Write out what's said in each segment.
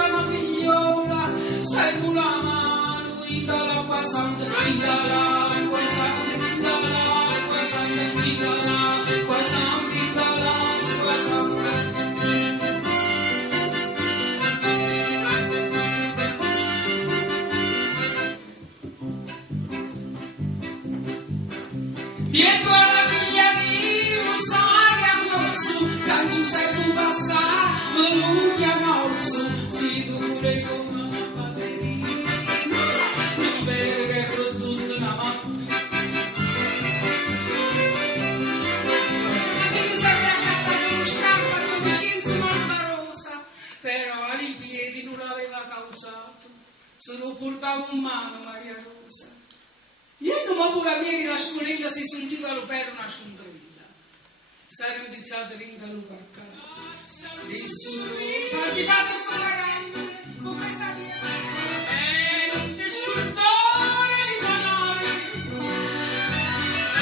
casa una figliola, stai la mano, inda l'acqua santa, inda l'acqua santa, inda l'acqua santa, inda l'acqua santa, inda l'acqua santa. Vietto alla figlia di Rosaria Corso, San Giuseppe passa, Malucchia Corso, si dure come una ballerina, non bere tutta la mattina. E mi serve a cattare lo scarpa come Cinzia Barbarossa, però ai piedi non l'aveva causato, se lo portava in mano Maria Rosa. Ieri dopo la ieri la scolella si sentiva lo per una centrella. Sarei iniziato a ringallo per casa. Dissusa, ci fate stare con questa via. E non ti scordare di manare.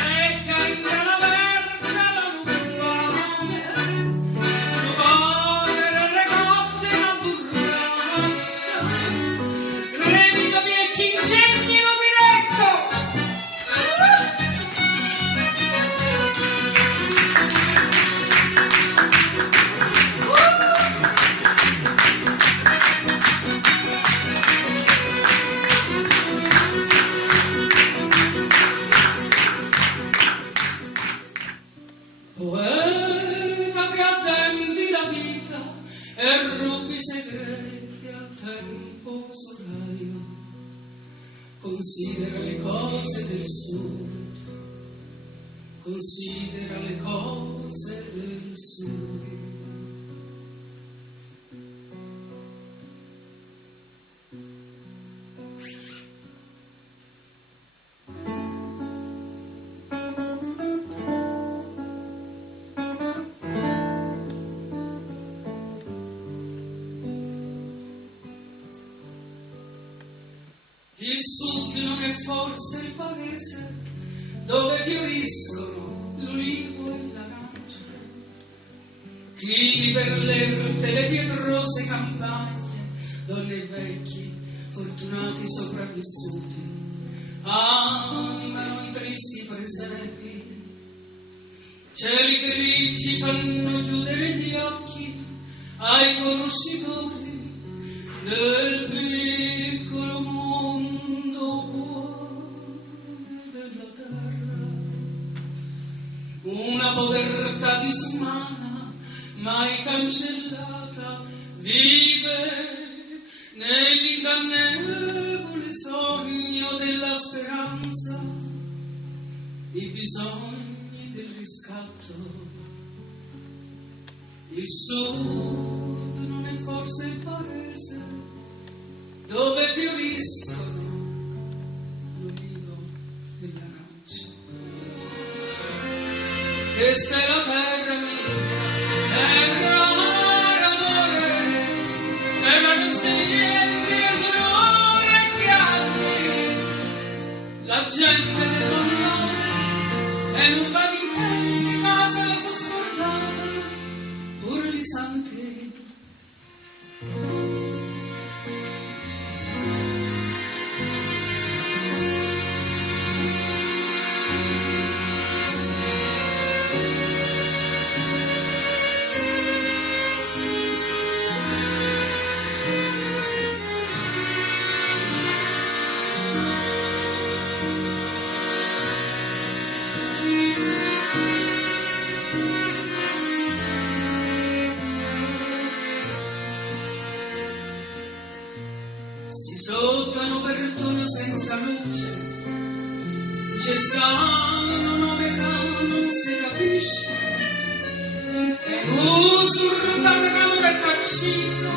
E canta la verga la lupane. Lo povero recotte la burraccia. Rendo vecchi incendi lo diretto. Poeta che addenti la vita e rubi segreti al tempo solaio, considera le cose del sud, considera le cose del sud. Il sud non è forse il paese dove fioriscono l'ulivo e l'arancia, chini per l'erte le pietrose campagne, donne e vecchi fortunati sopravvissuti, animano i tristi presepi, cieli grigi fanno chiudere gli occhi ai conoscitori del piccolo mondo buono della terra. Una povertà disumana, mai cancellata, vive nell'ingannevole sogno della speranza, i bisogni del riscatto. Il sud non è forse il paese dove fioriscono l'olivo e l'arancia. Questa è la terra mia, terra d'amore, terra che stendi e sorore e chiari. La gente del buon e non fa di me di casa la sua scordata, pure li santi. Soltano Bertone senza luce, c'è stato un nome che non si capisce, e un surrogato camera acceso,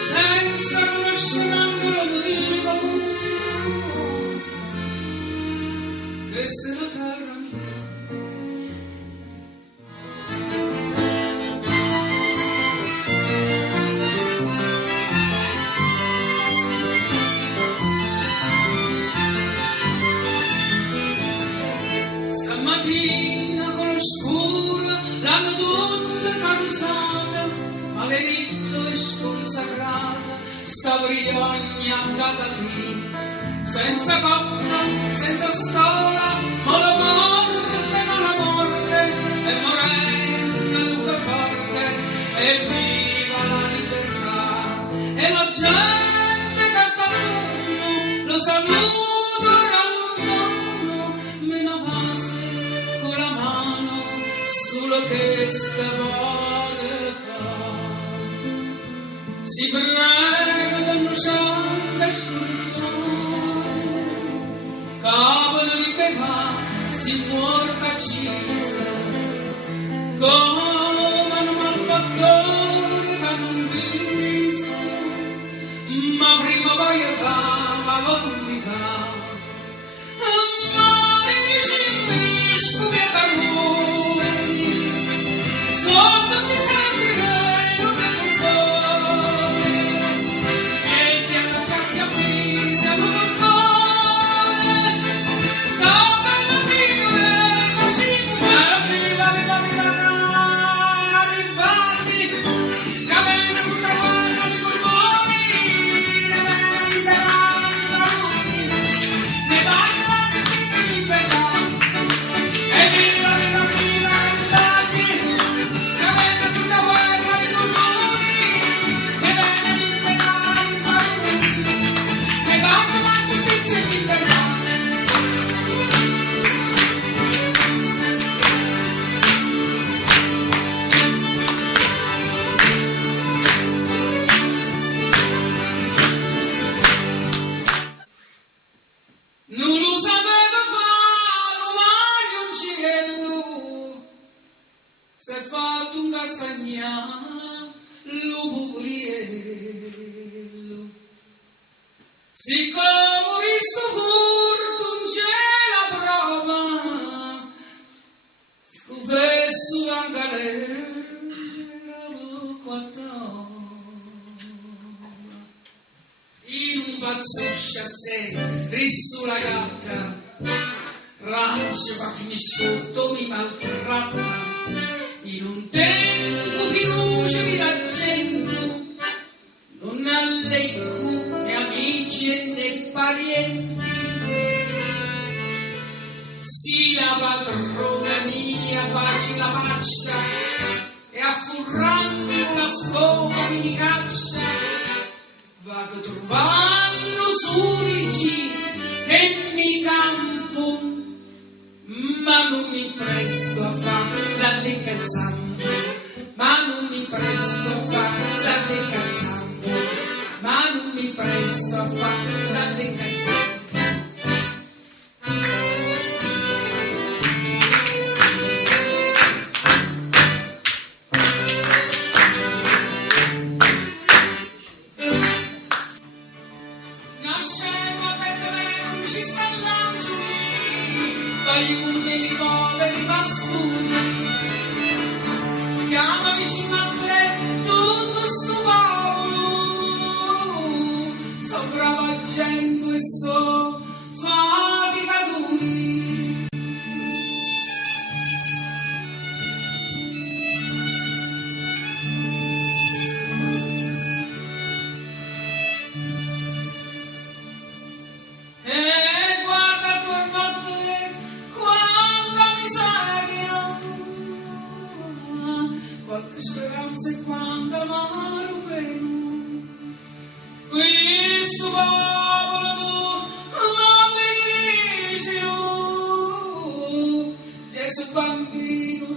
senza conoscimento lo motivo. Questa è la terra mia. Stamattina con lo scuro l'hanno tutta causata, ma le benedetto e sconsacrato, stavrio ogni andata qui, senza coppa, senza stola, ma la morte, e morendo Luca forte, e viva la libertà, e la gente che sta lungo, lo saluto da lontano, me ne passe con la mano, solo che sta vuole fare. Si prega dall'uscente scorpione, cavolo libertà, si porta cisa, come un malfattore che non viso, ma prima poi aiutava l'umanità. Ma lirici scusi a parole, sotto mi servirei un raccontone, e ti hanno cazzi a fisi, hanno boccone, sto bella vivere, così, era viva, viva, viva, infatti, che aveva tutta quella di polmoni, ne venne liberata, ne parla di libertà, e viva, viva, viva, infatti, che aveva tutta quella di polmoni, ne venne liberata, ne parla la giustizia e libertà. Non lo sapeva fare, ma non c'è, si è fatto un castagnano, lo poveriello. Siccome questo furto non c'è la prova, confesso a galera, in un fazzuccio a sé, risso la gatta, rancio ma mi scotto, mi maltratta, in un tempo fiducia di d'argento, non allecco né amici e né parenti, sì la padrona mia faccia la faccia, e affurrando la scopa mi caccia, vado trovando surici che mi campo, ma non mi presto a fare la leccazzante, ma non mi presto a fare la leccazzante, ma non mi presto a fare la leccazzante. Nascevo per tenere luci stallangeli, aiuti di poveri bastoni, chiama vicino a te tutto sto popolo, so brava gente e so faticaturi. E guarda attorno a te quanta miseria, qualche speranza e quanta amaro pena. Questo popolo tu non mi dici, Gesù bambino